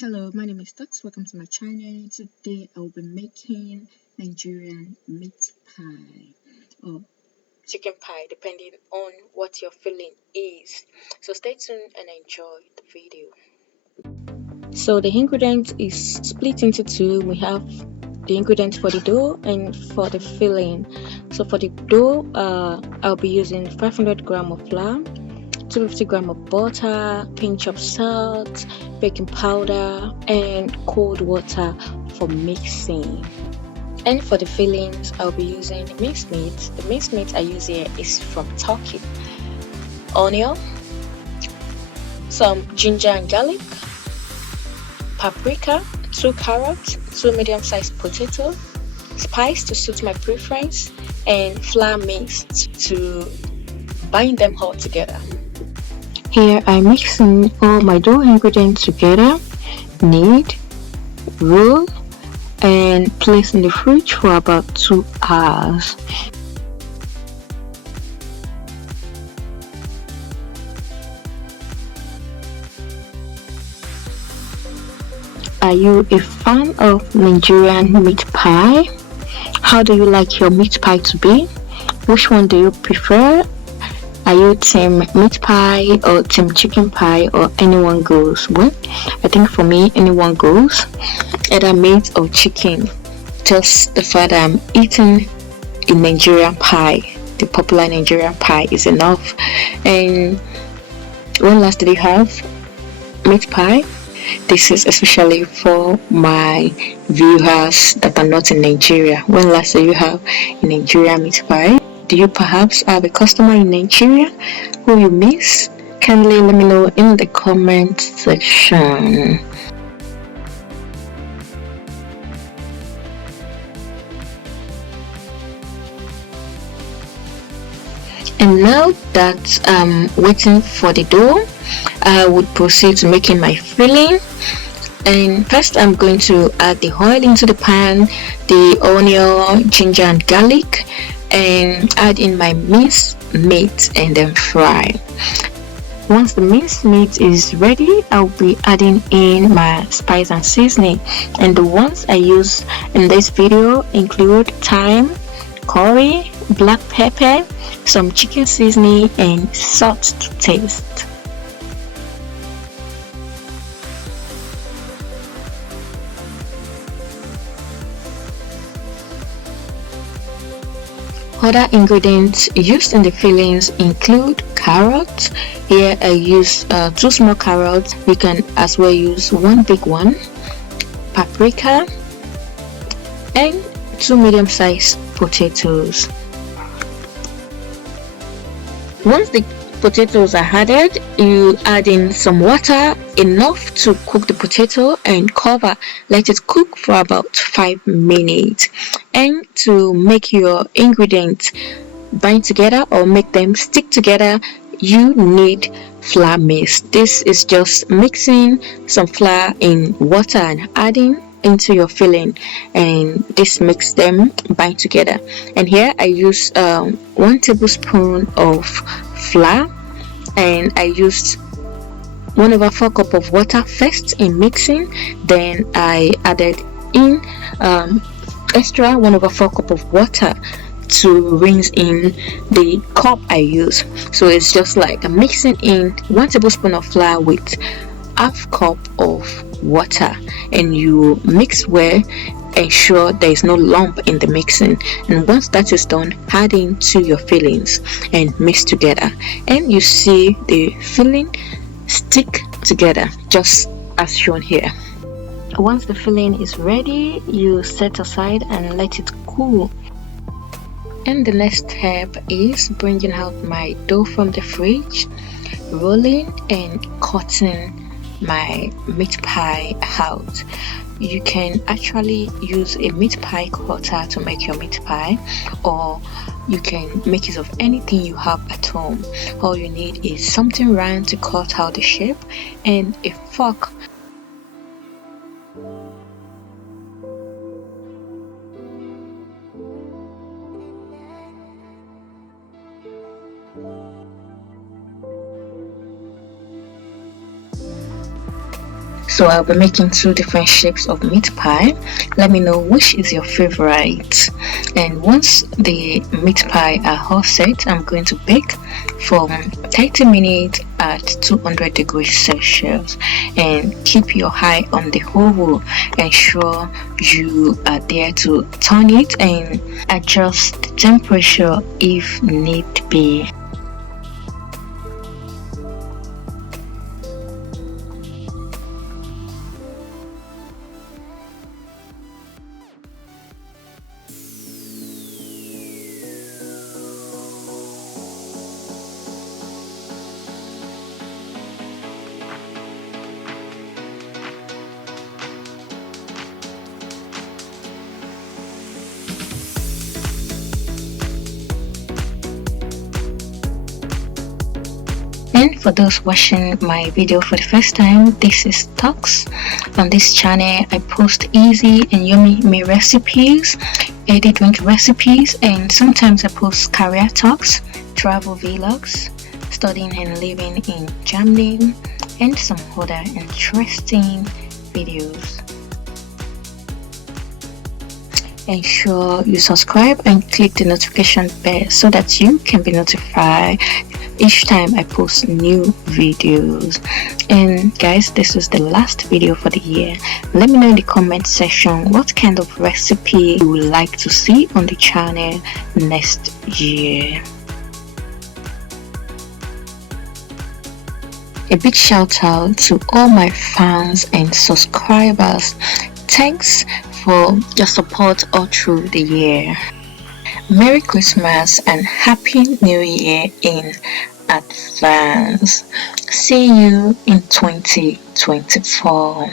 Hello, my name is Tux. Welcome to my channel. Today I will be making Nigerian meat pie or chicken pie, depending on what your feeling is. So stay tuned and enjoy the video. So the ingredients is split into two. We have the ingredients for the dough and for the filling. So for the dough, I'll be using 500 gram of flour, 250 gram of butter, pinch of salt, baking powder, and cold water for mixing. And for the fillings, I'll be using minced meat. The minced meat I use here is from Turkey. Onion, some ginger and garlic, paprika, 2 carrots, 2 medium-sized potatoes, spice to suit my preference, and flour mixed to bind them all together. Here I'm mixing all my dough ingredients together, knead, roll, and place in the fridge for about 2 hours. Are you a fan of Nigerian meat pie? How do you like your meat pie to be? Which one do you prefer? Are you team meat pie or team chicken pie, or anyone goes? Well, I think for me, anyone goes. Either meat or chicken. Just the fact that I'm eating a Nigerian pie, the popular Nigerian pie, is enough. And when last did you have meat pie? This is especially for my viewers that are not in Nigeria. When last did you have a Nigerian meat pie? Do you perhaps have a customer in Nigeria who you miss? Kindly let me know in the comment section. And now that I'm waiting for the dough, I would proceed to making my filling. And first I'm going to add the oil into the pan, the onion, ginger and garlic, and add in my minced meat and then fry. Once the minced meat is ready, I'll be adding in my spice and seasoning, and the ones I use in this video include thyme, curry, black pepper, some chicken seasoning, and salt to taste. Other ingredients used in the fillings include carrots. Here I use 2 small carrots. You can as well use 1 big one. Paprika and 2 medium-sized potatoes. Once the potatoes are added, you add in some water, enough to cook the potato, and cover. Let it cook for about 5 minutes. And to make your ingredients bind together or make them stick together, you need flour mix. This is just mixing some flour in water and adding into your filling, and this makes them bind together. And here I use 1 tablespoon of flour, and I used 1/4 cup of water first in mixing. Then I added in extra 1/4 cup of water to rinse in the cup I use. So it's just like I'm mixing in 1 tablespoon of flour with 1/2 cup of water, and you mix well. Ensure there is no lump in the mixing, and once that is done, add into your fillings and mix together, and you see the filling stick together just as shown here. Once the filling is ready, you set aside and let it cool. And the next step is bringing out my dough from the fridge, rolling and cutting my meat pie out. You can actually use a meat pie cutter to make your meat pie, or you can make use of anything you have at home. All you need is something round to cut out the shape and a fork. So I'll be making 2 different shapes of meat pie. Let me know which is your favorite. And once the meat pie are all set, I'm going to bake for 30 minutes at 200 degrees Celsius, and keep your eye on the oven. Ensure you are there to turn it and adjust the temperature if need be. And for those watching my video for the first time, this is Talks. On this channel, I post easy and yummy meal recipes, edit drink recipes, and sometimes I post career talks, travel vlogs, studying and living in Germany, and some other interesting videos. Ensure you subscribe and click the notification bell so that you can be notified each time I post new videos. And guys, this is the last video for the year. Let me know in the comment section what kind of recipe you would like to see on the channel next year. A big shout out to all my fans and subscribers. Thanks for your support all through the year. Merry Christmas and Happy New Year in advance. See you in 2024.